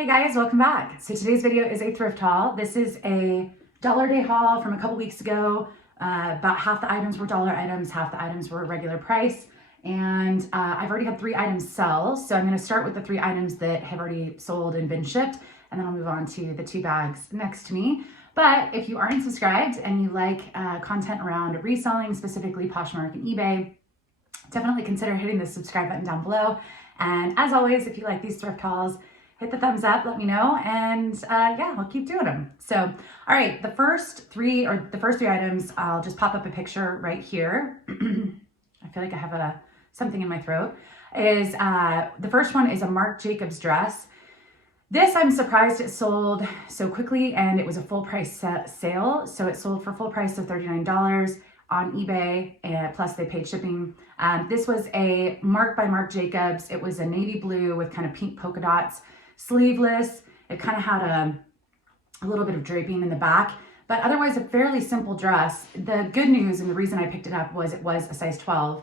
Hey guys, welcome back. So today's video is a thrift haul. This is a dollar day haul from a couple weeks ago. About half the items were dollar items, half the items were regular price. And I've already had 3 items sell. So I'm gonna start with the 3 items that have already sold and been shipped, and then I'll move on to the 2 bags next to me. But if you aren't subscribed and you like content around reselling, specifically Poshmark and eBay, definitely consider hitting the subscribe button down below. And as always, if you like these thrift hauls, hit the thumbs up, let me know, and yeah, I'll keep doing them. So, all right, the first three items, I'll just pop up a picture right here. I feel like I have something in my throat. The first one is a Marc Jacobs dress. This, I'm surprised it sold so quickly, and it was a full price sale. So it sold for full price of $39 on eBay, plus they paid shipping. This was a Marc by Marc Jacobs. It was a navy blue with kind of pink polka dots, sleeveless. It kind of had a little bit of draping in the back, but otherwise a fairly simple dress. The good news, and the reason I picked it up, was it was a size 12,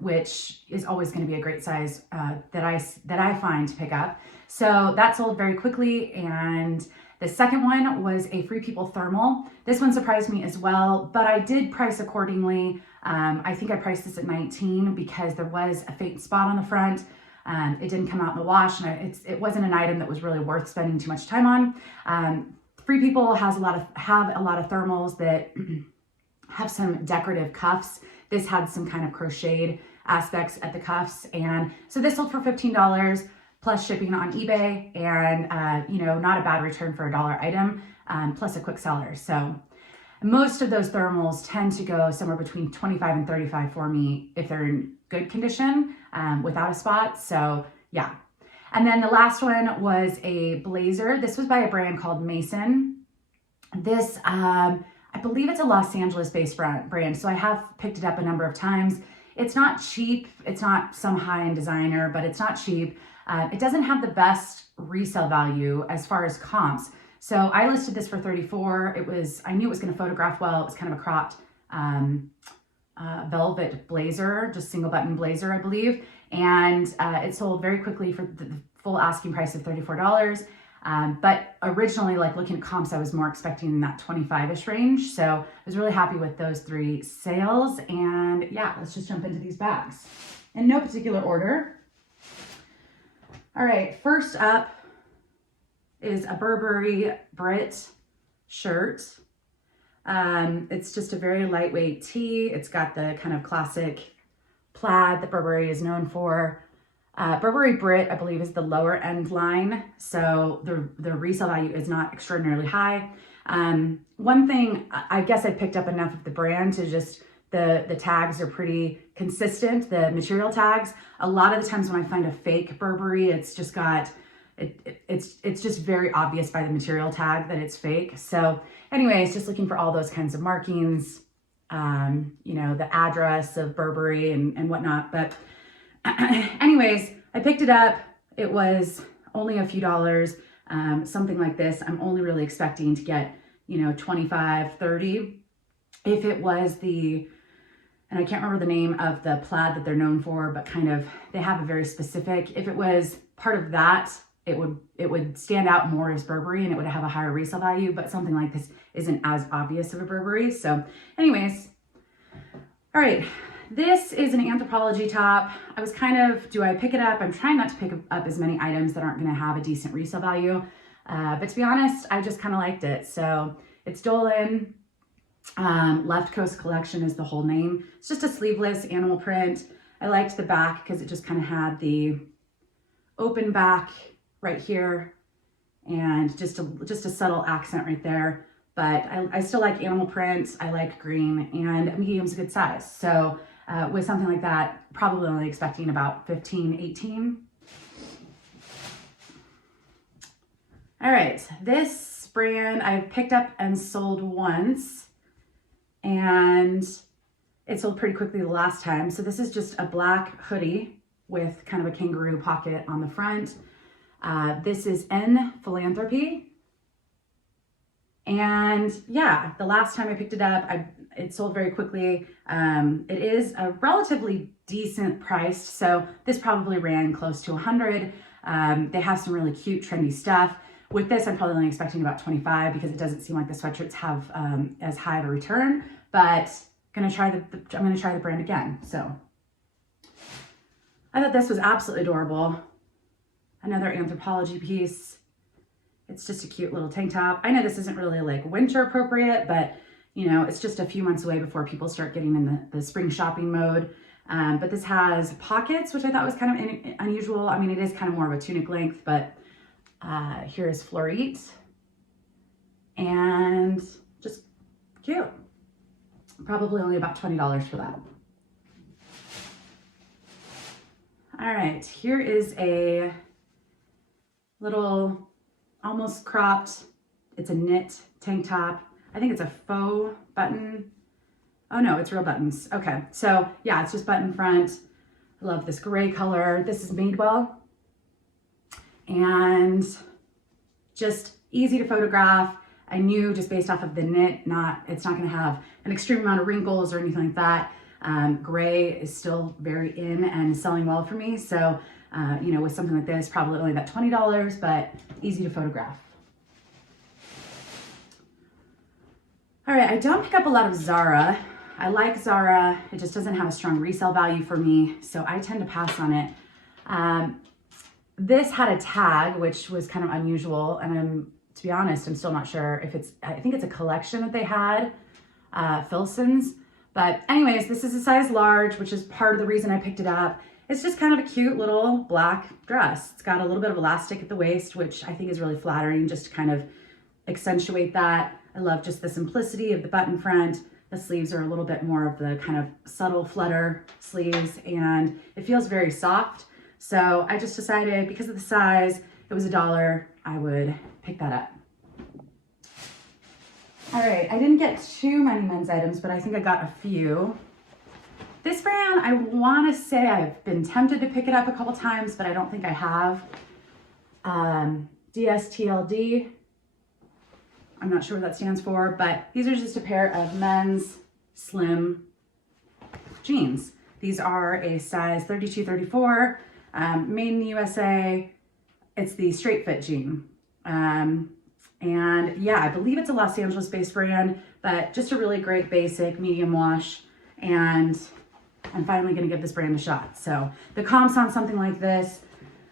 which is always going to be a great size that I find to pick up. So that sold very quickly. And the second one was a Free People thermal. This one surprised me as well, but I did price accordingly. I think I priced this at $19 because there was a fake spot on the front. It didn't come out in the wash, and it wasn't an item that was really worth spending too much time on. Free People have a lot of thermals that have some decorative cuffs. This had some kind of crocheted aspects at the cuffs, and so this sold for $15 plus shipping on eBay, and you know, not a bad return for a $1 item, plus a quick seller. So most of those thermals tend to go somewhere between $25 and $35 for me if they're in good condition, without a spot. So yeah. And then the last one was a blazer. This was by a brand called Mason. This, I believe it's a Los Angeles based brand. So I have picked it up a number of times. It's not cheap. It's not some high-end designer, but it's not cheap. It doesn't have the best resale value as far as comps. So I listed this for $34. I knew it was going to photograph well. It was kind of a cropped velvet blazer, just single button blazer, I believe. And it sold very quickly for the full asking price of $34. But originally, like looking at comps, I was more expecting that 25-ish range. So I was really happy with those 3 sales. And yeah, let's just jump into these bags in no particular order. All right, first up is a Burberry Brit shirt. It's just a very lightweight tee. It's got the kind of classic plaid that Burberry is known for. Burberry Brit, I believe, is the lower end line, so the resale value is not extraordinarily high. One thing, I guess I picked up enough of the brand to just, the tags are pretty consistent, the material tags. A lot of the times when I find a fake Burberry, it's just got, it's just very obvious by the material tag that it's fake. So anyways, just looking for all those kinds of markings, you know, the address of Burberry and whatnot. But anyways, I picked it up. It was only a few dollars, something like this. I'm only really expecting to get, you know, 25, 30. If it was and I can't remember the name of the plaid that they're known for, but kind of, they have a very specific, if it was part of that, it would stand out more as Burberry and it would have a higher resale value, but something like this isn't as obvious of a Burberry. So anyways, all right, this is an Anthropologie top. I was kind of, do I pick it up? I'm trying not to pick up as many items that aren't gonna have a decent resale value. But to be honest, I just kind of liked it. So it's Dolan, Left Coast Collection is the whole name. It's just a sleeveless animal print. I liked the back because it just kind of had the open back right here and just a subtle accent right there. But I still like animal print. I like green, and medium's a good size. So with something like that, probably only expecting about 15, 18. All right, this brand I've picked up and sold once, and it sold pretty quickly the last time. So this is just a black hoodie with kind of a kangaroo pocket on the front. This is N Philanthropy. And yeah, the last time I picked it up, it sold very quickly. It is a relatively decent price, so this probably ran close to 100. They have some really cute, trendy stuff. With this, I'm probably only expecting about 25 because it doesn't seem like the sweatshirts have as high of a return, but I'm gonna try the brand again. So I thought this was absolutely adorable. Another Anthropology piece. It's just a cute little tank top. I know this isn't really like winter appropriate, but you know, it's just a few months away before people start getting in the spring shopping mode. But this has pockets, which I thought was kind of unusual. I mean, it is kind of more of a tunic length, but here is Florite, and just cute. Probably only about $20 for that. All right, here is a little almost cropped, it's a knit tank top. I think it's a faux button. Oh no, it's real buttons. Okay, so yeah, it's just button front. I love this gray color. This is Madewell. And just easy to photograph. I knew just based off of the knit, it's not gonna have an extreme amount of wrinkles or anything like that. Gray is still very in and selling well for me. So, you know, with something like this, probably only about $20, but easy to photograph. All right, I don't pick up a lot of Zara. I like Zara, it just doesn't have a strong resale value for me, so I tend to pass on it. This had a tag, which was kind of unusual, and to be honest, I'm still not sure if I think it's a collection that they had, Filson's. But anyways, this is a size large, which is part of the reason I picked it up. It's just kind of a cute little black dress. It's got a little bit of elastic at the waist, which I think is really flattering, just to kind of accentuate that. I love just the simplicity of the button front. The sleeves are a little bit more of the kind of subtle flutter sleeves, and it feels very soft. So I just decided, because of the size, it was $1, I would pick that up. All right, I didn't get too many men's items, but I think I got a few. This brand, I want to say I've been tempted to pick it up a couple times, but I don't think I have. DSTLD. I'm not sure what that stands for, but these are just a pair of men's slim jeans. These are a size 32, 34, made in the USA. It's the straight fit jean. And yeah, I believe it's a Los Angeles based brand, but just a really great basic medium wash. And I'm finally gonna give this brand a shot. So the comps on something like this,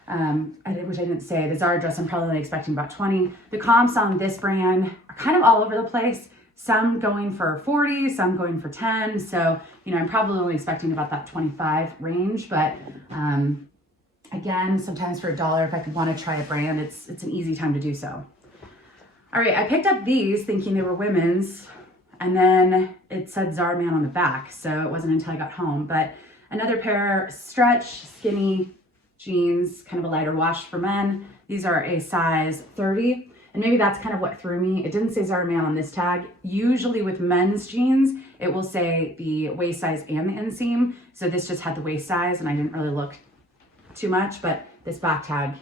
which I didn't say, the Zara dress I'm probably only expecting about 20. The comps on this brand are kind of all over the place. Some going for 40, some going for 10. So, you know, I'm probably only expecting about that 25 range, but again, sometimes for $1, if I could want to try a brand, it's an easy time to do so. All right, I picked up these thinking they were women's, and then it said Zara Man on the back, so it wasn't until I got home. But another pair, stretch, skinny jeans, kind of a lighter wash for men. These are a size 30, and maybe that's kind of what threw me. It didn't say Zara Man on this tag. Usually with men's jeans, it will say the waist size and the inseam. So this just had the waist size, and I didn't really look too much, but this back tag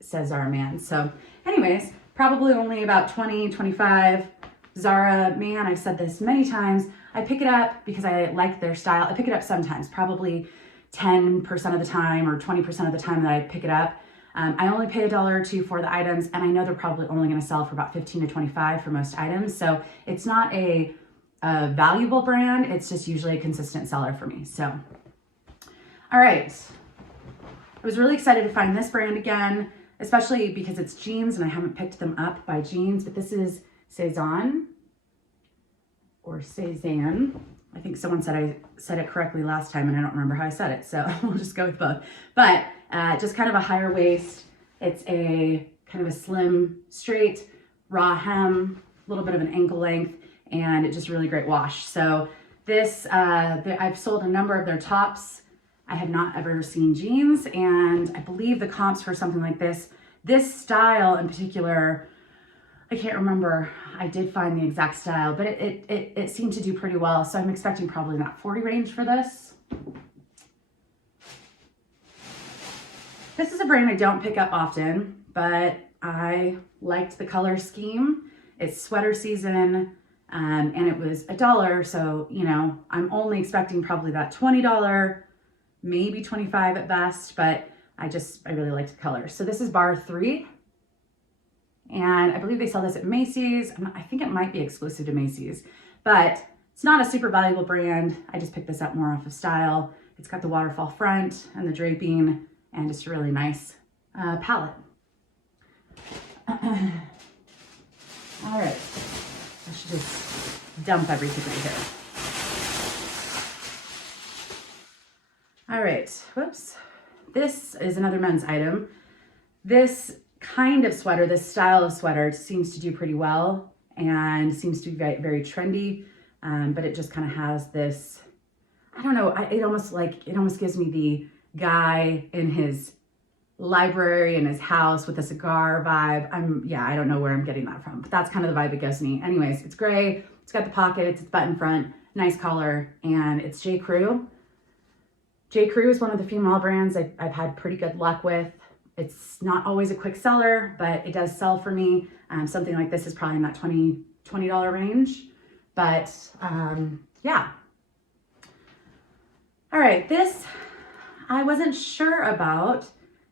says Zara Man. So anyways, probably only about 20, 25. Zara Man, I've said this many times, I pick it up because I like their style. I pick it up sometimes, probably 10% of the time or 20% of the time that I pick it up. I only pay $1 or $2 for the items, and I know they're probably only going to sell for about 15 to 25 for most items. So it's not a valuable brand. It's just usually a consistent seller for me. So, all right. I was really excited to find this brand again, especially because it's jeans and I haven't picked them up by jeans, but this is Cezanne or Cezanne. I think someone said I said it correctly last time and I don't remember how I said it, so we'll just go with both. But just kind of a higher waist. It's a kind of a slim, straight, raw hem, a little bit of an ankle length, and it's just really great wash. So this, I've sold a number of their tops. I have not ever seen jeans, and I believe the comps for something like this style in particular, I can't remember. I did find the exact style, but it seemed to do pretty well. So I'm expecting probably in that 40 range for this. This is a brand I don't pick up often, but I liked the color scheme. It's sweater season, and it was $1. So, you know, I'm only expecting probably that $20, maybe 25 at best, but I really liked the color. So this is bar 3. And I believe they sell this at Macy's. I think it might be exclusive to Macy's, but it's not a super valuable brand. I just picked this up more off of style. It's got the waterfall front and the draping and just a really nice palette. All right, I should just dump everything right here. All right, whoops. This is another men's item. This kind of sweater, this style of sweater seems to do pretty well and seems to be very, very trendy. But it just kind of has this, I don't know, it almost gives me the guy in his library in his house with a cigar vibe. I don't know where I'm getting that from, but that's kind of the vibe it gives me. Anyways, it's gray, it's got the pockets, it's button front, nice color, and it's J. Crew. J. Crew is one of the female brands I've had pretty good luck with. It's not always a quick seller, but it does sell for me. Something like this is probably in that $20 range. But yeah. All right, this I wasn't sure about.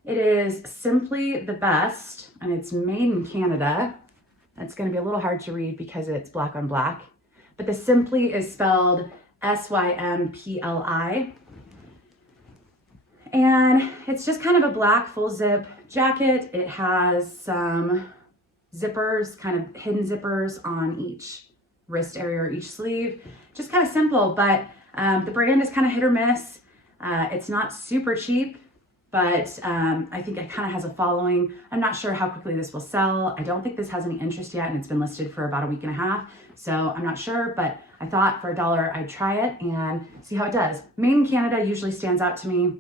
It is Simply the Best, and it's made in Canada. It's going to be a little hard to read because it's black on black. But the Simply is spelled S-Y-M-P-L-I. And it's just kind of a black full zip jacket. It has some zippers, kind of hidden zippers on each wrist area or each sleeve. Just kind of simple, but the brand is kind of hit or miss. It's not super cheap, but I think it kind of has a following. I'm not sure how quickly this will sell. I don't think this has any interest yet, and it's been listed for about a week and a half. So I'm not sure, but I thought for $1 I'd try it and see how it does. Made in Canada usually stands out to me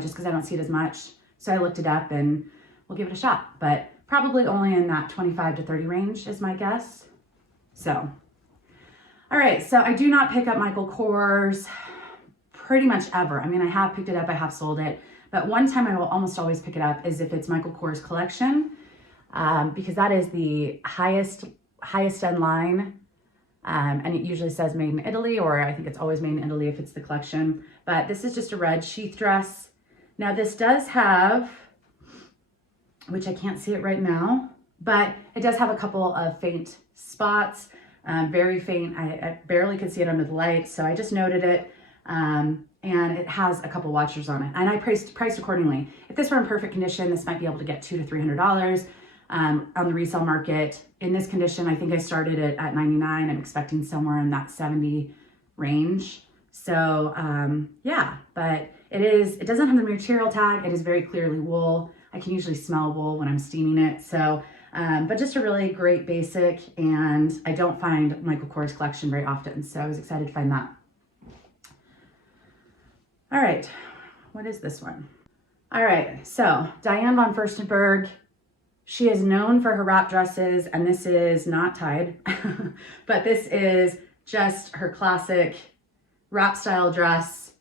just because I don't see it as much. So I looked it up and we'll give it a shot, but probably only in that 25 to 30 range is my guess. So, all right, so I do not pick up Michael Kors pretty much ever. I mean, I have picked it up, I have sold it, but one time I will almost always pick it up is if it's Michael Kors collection, because that is the highest end line. And it usually says made in Italy, or I think it's always made in Italy if it's the collection. But this is just a red sheath dress. Now this does have, which I can't see it right now, but it does have a couple of faint spots, very faint. I barely could see it under the light, so I just noted it. And it has a couple watchers on it, and I priced accordingly. If this were in perfect condition, this might be able to get $200 to $300 on the resale market. In this condition, I think I started it at $99. I'm expecting somewhere in that $70 range. So yeah, but it doesn't have the material tag. It is very clearly wool. I can usually smell wool when I'm steaming it. So, but just a really great basic, and I don't find Michael Kors collection very often. So I was excited to find that. All right, what is this one? All right, so Diane von Furstenberg, she is known for her wrap dresses, and this is not tied, but this is just her classic wrap style dress.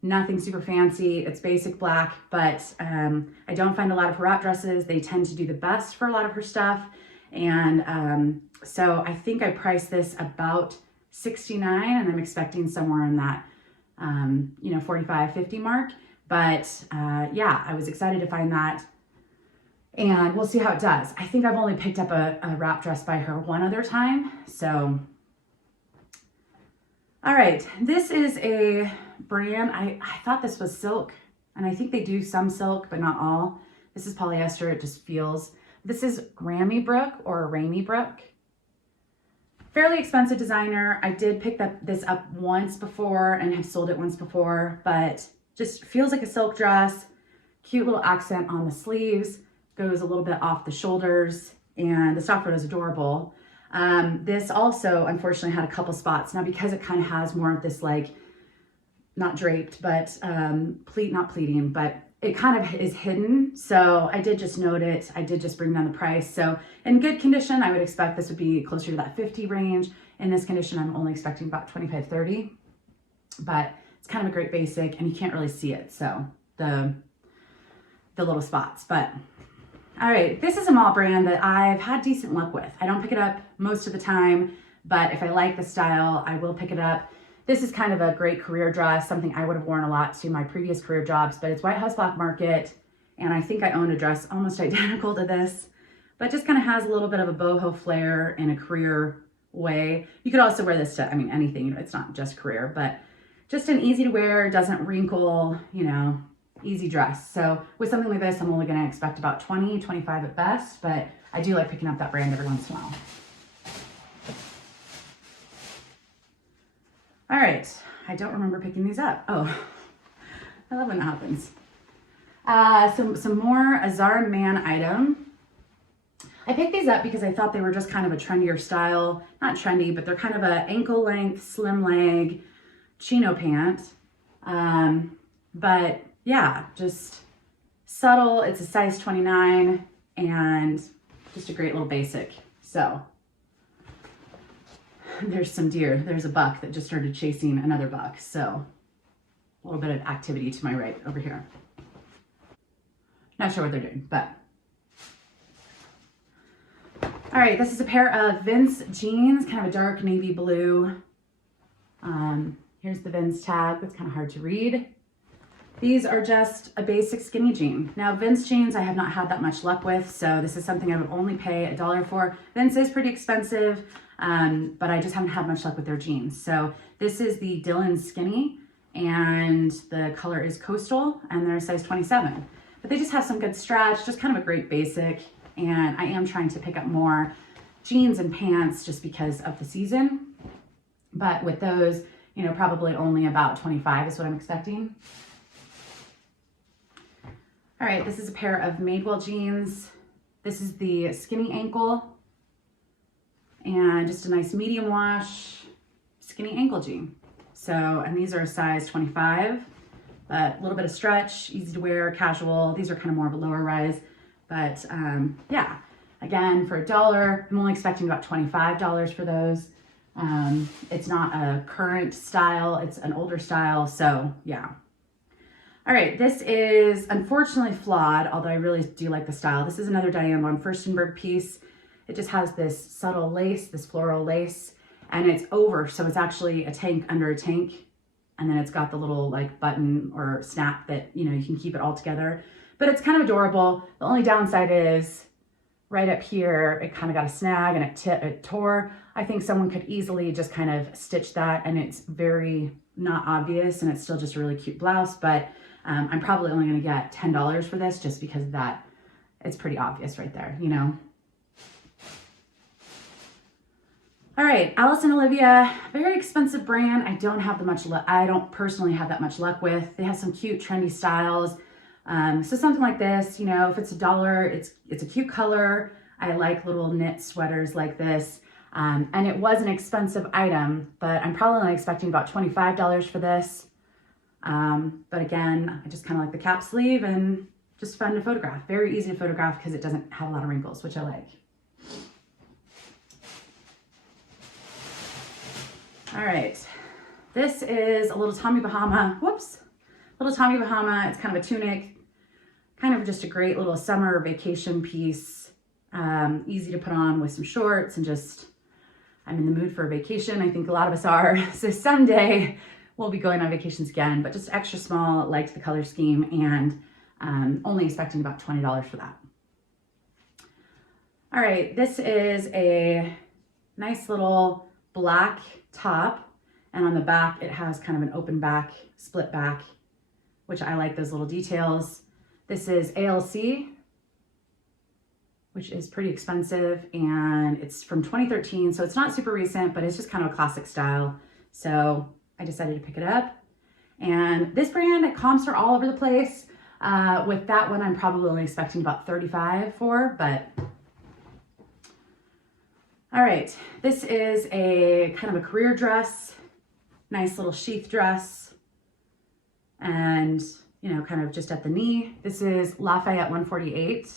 Nothing super fancy. It's basic black, but I don't find a lot of her wrap dresses. They tend to do the best for a lot of her stuff. And so I think I priced this about $69, and I'm expecting somewhere in that, $45, $50 mark. But yeah, I was excited to find that, and we'll see how it does. I think I've only picked up a wrap dress by her one other time. So, all right, this is a brand, I thought this was silk, and I think they do some silk, but not all. This is polyester, it just feels. This is Rami Brook or Rami Brook. Fairly expensive designer. I did pick this up once before and have sold it once before, but just feels like a silk dress. Cute little accent on the sleeves, goes a little bit off the shoulders, and the stock photo is adorable. This also, unfortunately, had a couple spots. Now, because it kind of has more of this, like, not draped, but not pleating, but it kind of is hidden. So I did just note it. I did just bring down the price. So in good condition, I would expect this would be closer to that 50 range. In this condition, I'm only expecting about 25, 30, but it's kind of a great basic, and you can't really see it. So the little spots, but all right, this is a mall brand that I've had decent luck with. I don't pick it up most of the time, but if I like the style, I will pick it up. This is kind of a great career dress, something I would have worn a lot to my previous career jobs, but it's White House Black Market. And I think I own a dress almost identical to this, but just kind of has a little bit of a boho flair in a career way. You could also wear this to, I mean, anything, it's not just career, but just an easy to wear, doesn't wrinkle, you know, easy dress. So with something like this, I'm only going to expect about 20, 25 at best, but I do like picking up that brand every once in a while. All right, I don't remember picking these up. Oh, I love when that happens. Some more Azar Man item. I picked these up because I thought they were just kind of a trendier style. Not trendy, but they're kind of a ankle length, slim leg chino pant. But yeah, just subtle. It's a size 29 and just a great little basic. So there's some deer. There's a buck that just started chasing another buck. So a little bit of activity to my right over here. Not sure what they're doing, but. All right, this is a pair of Vince jeans, kind of a dark navy blue. Here's the Vince tag. That's kind of hard to read. These are just a basic skinny jean. Now, Vince jeans I have not had that much luck with, so this is something I would only pay $1 for. Vince is pretty expensive, but I just haven't had much luck with their jeans. So this is the Dylan Skinny, and the color is Coastal, and they're a size 27. But they just have some good stretch, just kind of a great basic. And I am trying to pick up more jeans and pants just because of the season. But with those, you know, probably only about 25 is what I'm expecting. All right, this is a pair of Madewell jeans. This is the skinny ankle and just a nice medium wash skinny ankle jean. So, and these are a size 25, but a little bit of stretch, easy to wear, casual. These are kind of more of a lower rise. But yeah, again, for $1, I'm only expecting about $25 for those. It's not a current style, it's an older style, so yeah. All right, this is unfortunately flawed, although I really do like the style. This is another Diane von Furstenberg piece. It just has this subtle lace, this floral lace, and it's over, so it's actually a tank under a tank, and then it's got the little like button or snap that, you know, you can keep it all together. But it's kind of adorable. The only downside is right up here, it kind of got a snag and it tore. I think someone could easily just kind of stitch that, and it's very not obvious, and it's still just a really cute blouse, but I'm probably only gonna get $10 for this just because of that. It's pretty obvious right there, you know? All right, Alice and Olivia, very expensive brand. I don't personally have that much luck with. They have some cute trendy styles. So something like this, you know, if it's $1, it's a cute color. I like little knit sweaters like this. And it was an expensive item, but I'm probably only expecting about $25 for this. But again, I just kind of like the cap sleeve and just fun to photograph. Very easy to photograph because it doesn't have a lot of wrinkles, which I like. All right, this is a little Tommy Bahama, little Tommy Bahama. It's kind of a tunic, kind of just a great little summer vacation piece. Easy to put on with some shorts and just, I'm in the mood for a vacation. I think a lot of us are. So someday we'll be going on vacations again, but just extra small, liked the color scheme, and only expecting about $20 for that. All right, this is a nice little black top, and on the back it has kind of an open back, split back, which I like those little details. This is ALC, which is pretty expensive, and it's from 2013, so it's not super recent, but it's just kind of a classic style. So I decided to pick it up. And this brand, comps are all over the place. With that one, I'm probably only expecting about $35 for, but all right, this is a kind of a career dress, nice little sheath dress, and you know, kind of just at the knee. This is Lafayette 148.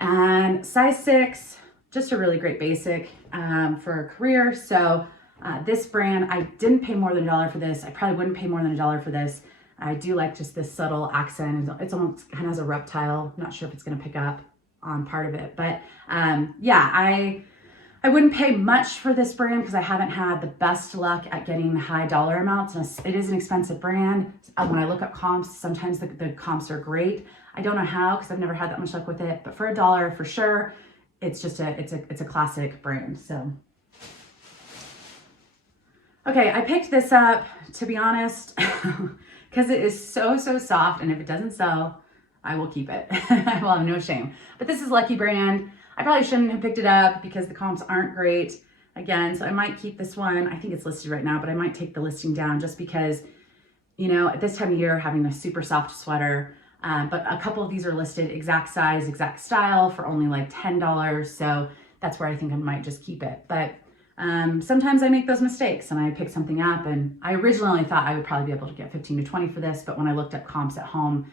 And size 6, just a really great basic for a career. So this brand, I didn't pay more than $1 for this. I probably wouldn't pay more than $1 for this. I do like just this subtle accent. It's almost kind of has a reptile. I'm not sure if it's gonna pick up on part of it, but yeah, I wouldn't pay much for this brand because I haven't had the best luck at getting high dollar amounts. It is an expensive brand. When I look up comps, sometimes the comps are great. I don't know how because I've never had that much luck with it, but for $1 for sure, it's just it's a classic brand. So, okay, I picked this up, to be honest, because it is so soft, and if it doesn't sell, I will keep it. I will have no shame. But this is Lucky brand. I probably shouldn't have picked it up because the comps aren't great again, so I might keep this one. I think it's listed right now, but I might take the listing down just because, you know, at this time of year, having a super soft sweater, but a couple of these are listed exact size, exact style for only like $10, so that's where I think I might just keep it. But sometimes I make those mistakes and I pick something up, and I originally thought I would probably be able to get 15 to 20 for this, but when I looked up comps at home,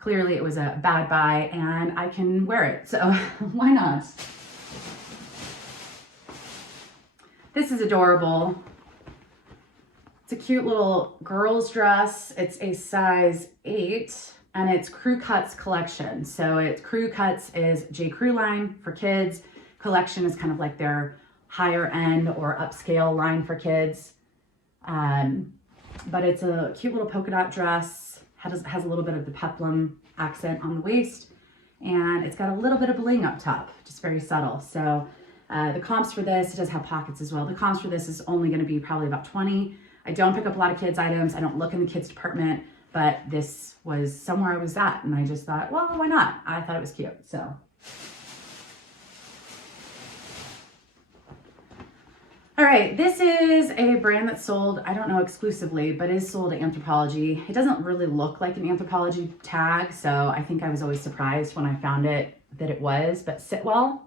clearly it was a bad buy and I can wear it, so why not? This is adorable. It's a cute little girl's dress. It's a size 8 and it's Crew Cuts collection. So Crew Cuts is J. Crew line for kids. Collection is kind of like their higher end or upscale line for kids. But it's a cute little polka dot dress. Has a little bit of the peplum accent on the waist, and it's got a little bit of bling up top, just very subtle. So the comps for this, it does have pockets as well. The comps for this is only going to be probably about 20. I don't pick up a lot of kids items. I don't look in the kids department, but this was somewhere I was at, and I just thought, well, why not? I thought it was cute, so. All right, this is a brand that's sold, I don't know exclusively, but is sold at Anthropologie. It doesn't really look like an Anthropologie tag, so I think I was always surprised when I found it that it was, but Sitwell.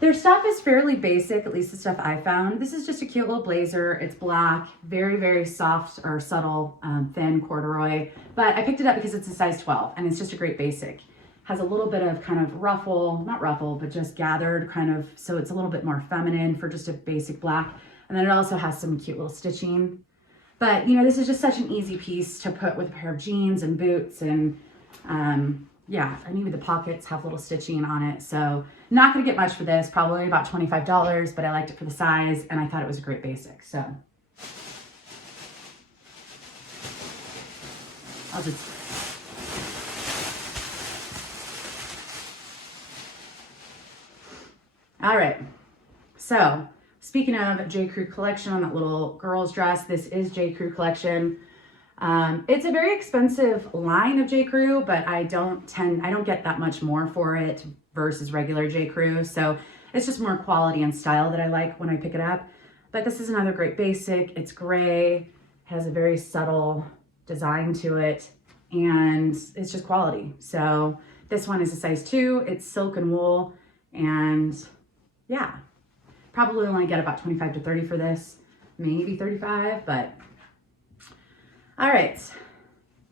Their stuff is fairly basic, at least the stuff I found. This is just a cute little blazer. It's black, very soft or subtle, thin corduroy, but I picked it up because it's a size 12 and it's just a great basic. Has a little bit of kind of ruffle, not ruffle, but just gathered kind of, so it's a little bit more feminine for just a basic black. And then it also has some cute little stitching. But, you know, this is just such an easy piece to put with a pair of jeans and boots, and yeah, and even the pockets have little stitching on it. So not gonna get much for this, probably about $25, but I liked it for the size and I thought it was a great basic, so. I'll just, all right, so speaking of J. Crew collection on that little girl's dress, this is J. Crew collection. It's a very expensive line of J. Crew, but I don't get that much more for it versus regular J. Crew. So it's just more quality and style that I like when I pick it up. But this is another great basic. It's gray, has a very subtle design to it, and it's just quality. So this one is a size 2. It's silk and wool, and yeah, probably only get about 25 to 30 for this, maybe 35, but all right.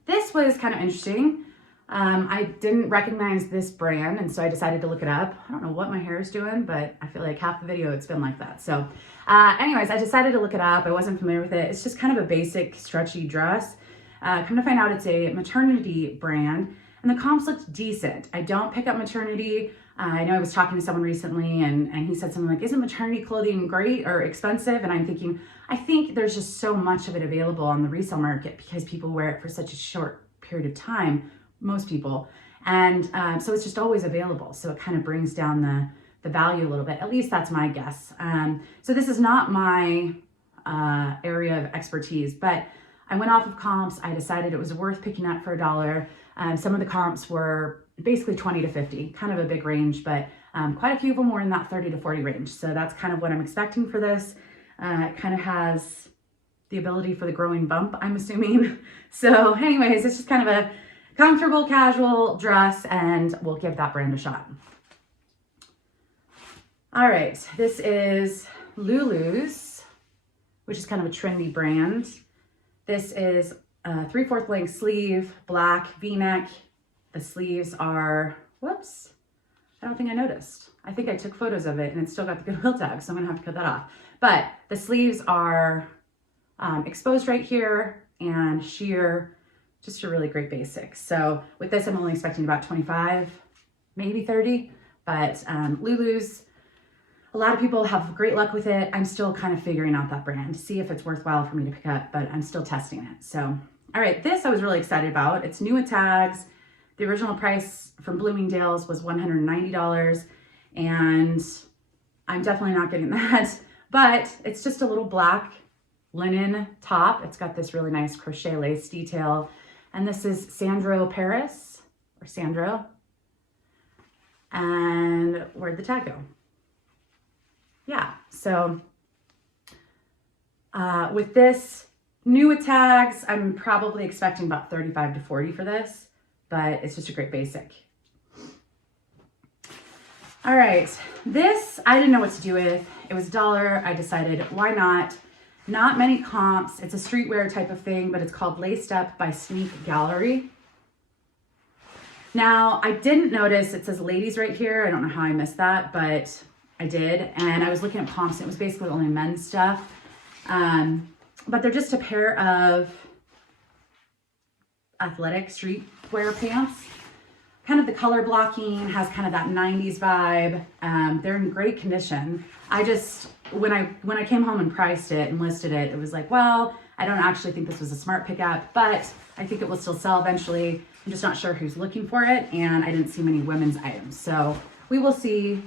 This was kind of interesting. I didn't recognize this brand, and so I decided to look it up. I don't know what my hair is doing, but I feel like half the video it's been like that. So anyways, I decided to look it up. I wasn't familiar with it. It's just kind of a basic stretchy dress. Come to find out, it's a maternity brand, and the comps looked decent. I don't pick up maternity. I know I was talking to someone recently and he said something like, isn't maternity clothing great or expensive? And I'm thinking, I think there's just so much of it available on the resale market because people wear it for such a short period of time, most people. And so it's just always available. So it kind of brings down the value a little bit. At least that's my guess. So this is not my area of expertise, but I went off of comps. I decided it was worth picking up for $1. Some of the comps were basically 20 to 50, kind of a big range, but quite a few of them were in that 30 to 40 range. So that's kind of what I'm expecting for this. It kind of has the ability for the growing bump, I'm assuming. So anyways, it's just kind of a comfortable, casual dress, and we'll give that brand a shot. All right, this is Lulu's, which is kind of a trendy brand. This is a 3/4 length sleeve, black V-neck. The sleeves are, whoops, I don't think I noticed. I think I took photos of it and it's still got the Goodwill tag, so I'm gonna have to cut that off. But the sleeves are exposed right here and sheer, just a really great basic. So with this, I'm only expecting about 25, maybe 30, but Lulu's, A lot of people have great luck with it. I'm still kind of figuring out that brand to see if it's worthwhile for me to pick up, but I'm still testing it. So, all right, this I was really excited about. It's new with tags. The original price from Bloomingdale's was $190, and I'm definitely not getting that, but it's just a little black linen top. It's got this really nice crochet lace detail, and this is Sandro Paris, or Sandro. And where'd the tag go? Yeah, so with this, new with tags, I'm probably expecting about 35 to 40 for this, but it's just a great basic. All right, this I didn't know what to do with. It was $1. I decided, why not? Not many comps. It's a streetwear type of thing, but it's called Laced Up by Sneak Gallery. Now, I didn't notice, it says ladies right here. I don't know how I missed that, but I did. And I was looking at comps, and it was basically only men's stuff. But they're just a pair of athletic streetwear pants. Kind of the color blocking has kind of that 90s vibe. They're in great condition. I just, when I came home and priced it and listed it, it was like, well, I don't actually think this was a smart pickup, but I think it will still sell eventually. I'm just not sure who's looking for it, and I didn't see many women's items. So we will see.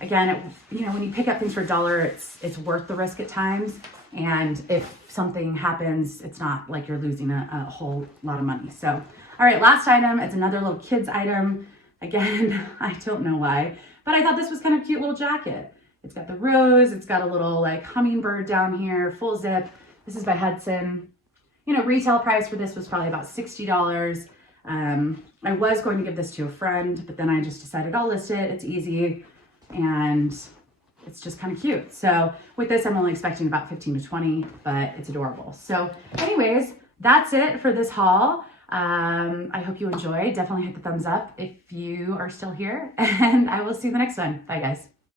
Again, you know, when you pick up things for $1, it's worth the risk at times. And if something happens, it's not like you're losing a whole lot of money. So, all right, last item. It's another little kids item. Again, I don't know why, but I thought this was kind of a cute little jacket. It's got the rose. It's got a little like hummingbird down here, full zip. This is by Hudson. You know, retail price for this was probably about $60. I was going to give this to a friend, but then I just decided I'll list it. It's easy. And it's just kind of cute. So with this, I'm only expecting about 15 to 20, but it's adorable. So anyways, that's it for this haul. I hope you enjoyed. Definitely hit the thumbs up if you are still here, and I will see you in the next one. Bye guys.